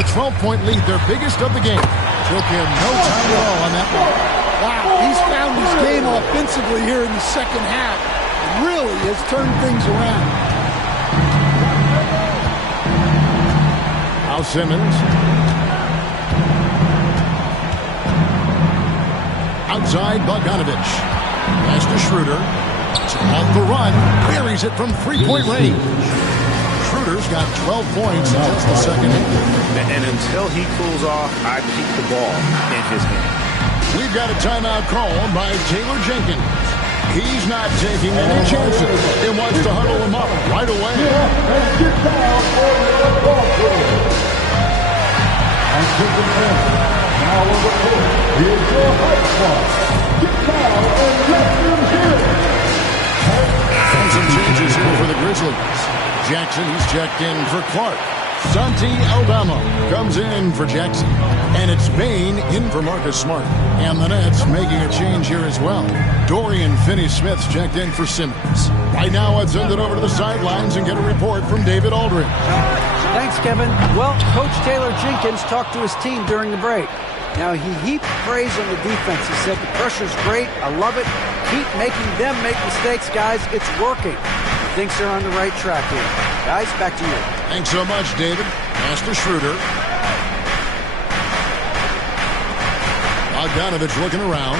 The 12-point lead, their biggest of the game. Took him no time at all on that one. Wow, he's found his game offensively here in the second half. Really has turned things around. Now Simmons. Outside Bogdanovich. Pass to Schroeder. Off the run. Buries it from three-point range. Schroeder's got 12 points in just the second half. And until he cools off, I keep the ball in his hand. We've got a timeout called by Taylor Jenkins. He's not taking any chances. He wants to huddle him up right away. Now on the court, here's your high spot. Get down and let them hear it. And some changes here for the Grizzlies. Jackson, he's checked in for Clark. Santi Aldama comes in for Jackson. And it's Bain in for Marcus Smart. And the Nets making a change here as well. Dorian Finney-Smith's checked in for Simmons. Right now, let's send it over to the sidelines and get a report from David Aldridge. Thanks, Kevin. Well, Coach Taylor Jenkins talked to his team during the break. Now, he heaped praise on the defense. He said, the pressure's great. I love it. Keep making them make mistakes, guys. It's working. He thinks they're on the right track here. Guys, back to you. Thanks so much, David. Pass to Schroeder. Bogdanovich looking around.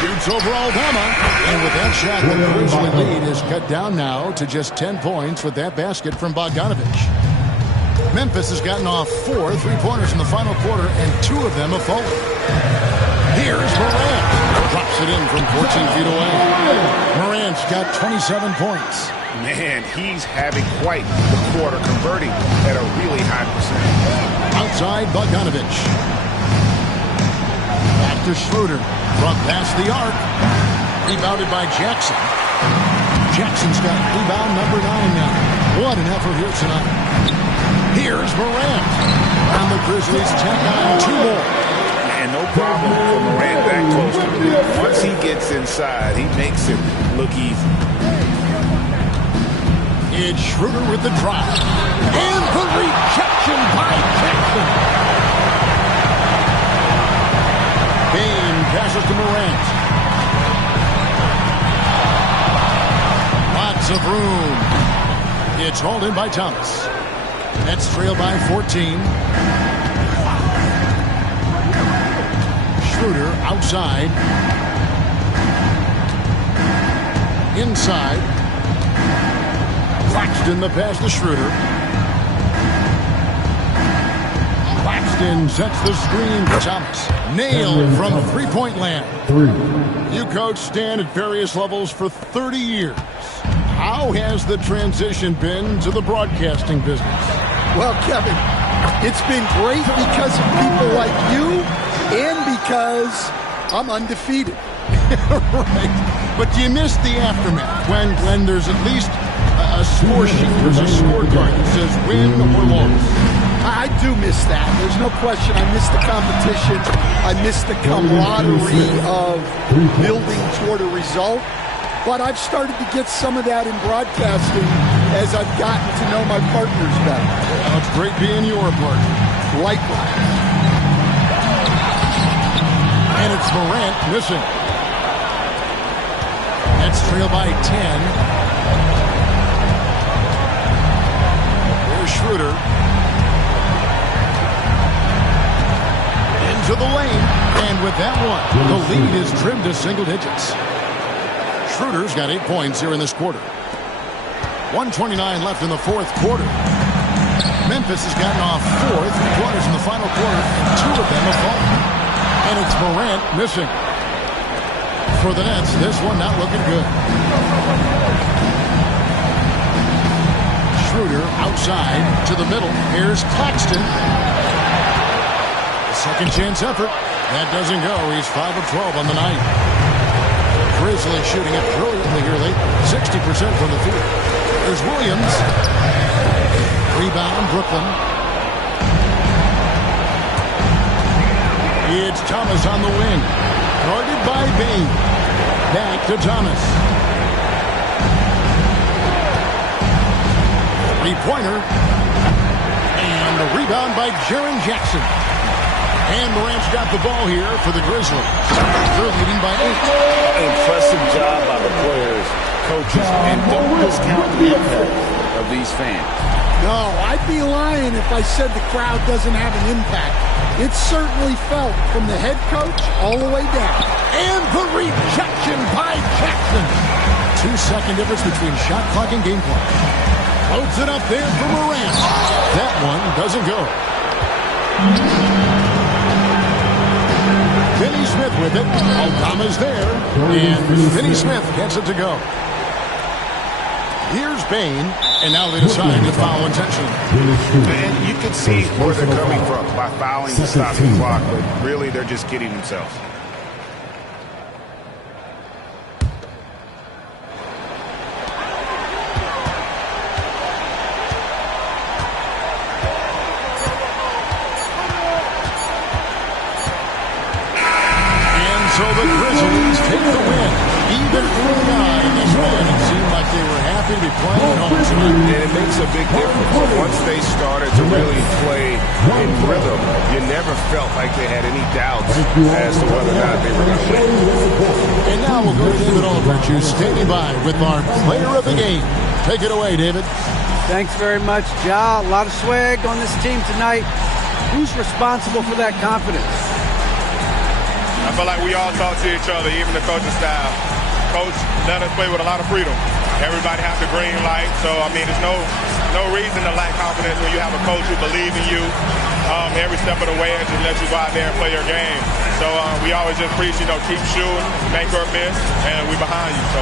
Shoots over Aldama. And with that shot, the Grizzly lead is cut down now to just 10 points with that basket from Bogdanovich. Memphis has gotten off 4 three-pointers in the final quarter, and 2 of them have fallen. Here's Morant. Drops it in from 14 feet away. Morant's got 27 points. Man, he's having quite the quarter, converting at a really high percentage. Outside Bogdanovich. Back to Schroeder. From past the arc. Rebounded by Jackson. Jackson's got rebound number 9 now. What an effort here tonight. Here's Morant. And the Grizzlies tack on 2 more. And no problem for Morant that close to the rim. Once he gets inside, he makes it look easy. It's Schroeder with the drive. And the rejection by Jackson. Bain passes to Morant. Lots of room. It's hauled in by Thomas. Nets trail by 14. Schroeder outside. Inside. Claxton the pass to Schroeder. Claxton sets the screen for Thomas. Nailed from three-point land. You coach Stan at various levels for 30 years. How has the transition been to the broadcasting business? Well, Kevin, it's been great because of people like you and because I'm undefeated. Right. But do you miss the aftermath when there's at least a score sheet, there's a scorecard that says win or loss? I do miss that. There's no question. I miss the competition. I miss the camaraderie of building toward a result. But I've started to get some of that in broadcasting as I've gotten to know my partners better. Well, it's great being your partner. Likewise. And it's Morant missing. Nets trail by 10. There's Schroeder. Into the lane. And with that one, the lead is trimmed to single digits. Schroeder's got 8 points here in this quarter. 1:29 left in the fourth quarter. Memphis has gotten off 4 3-pointers in the final quarter, and 2 of them have fallen. And it's Morant missing. For the Nets, this one not looking good. Schroeder outside to the middle. Here's Claxton. Second chance effort. That doesn't go. He's 5 of 12 on the night. Grizzlies shooting it brilliantly here late. 60% from the field. There's Williams. Rebound, Brooklyn. It's Thomas on the wing. Guarded by Bain. Back to Thomas. Three-pointer. And the rebound by Jaren Jackson. And Morant's got the ball here for the Grizzlies. They're leading by 8. Impressive job by the players, coaches, and don't discount the impact of these fans. No, I'd be lying if I said the crowd doesn't have an impact. It's certainly felt from the head coach all the way down. And the rejection by Jackson. 2-second difference between shot clock and game clock. Floats it up there for Morant. That one doesn't go. Finney Smith with it. Aldama's there. And Finney Smith gets it to go. Here's Bain. And now they decide to foul intentionally. And you can see where they're coming from by fouling to stop the clock, but really they're just kidding themselves. So the Grizzlies take the win. Even early on in this one, it seemed like they were happy to be playing at home tonight. And it makes a big difference. Once they started to really play in rhythm, you never felt like they had any doubts as to whether or not they were going to win. And now we'll go to David Aldridge, who's standing by with our player of the game. Take it away, David. Thanks very much, Ja. A lot of swag on this team tonight. Who's responsible for that confidence? I feel like we all talk to each other, even the coaching staff. Coach let us play with a lot of freedom. Everybody has the green light, so I mean, there's no reason to lack confidence when you have a coach who believes in you every step of the way and just let you go out there and play your game. So we always just preach, keep shooting, make or miss, and we're behind you. So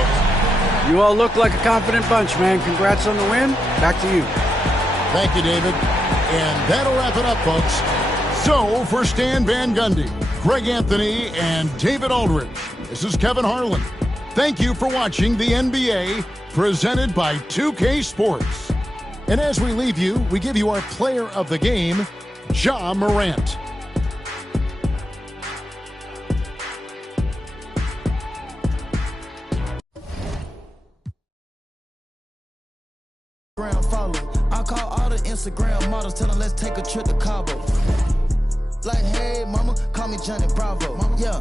you all look like a confident bunch, man. Congrats on the win. Back to you. Thank you, David. And that'll wrap it up, folks. So, for Stan Van Gundy, Greg Anthony, and David Aldridge, this is Kevin Harlan. Thank you for watching the NBA, presented by 2K Sports. And as we leave you, we give you our player of the game, Ja Morant. I call all the Instagram models, tell them let's take a trip to Cabo. Like, hey, mama, call me Johnny Bravo. Yeah.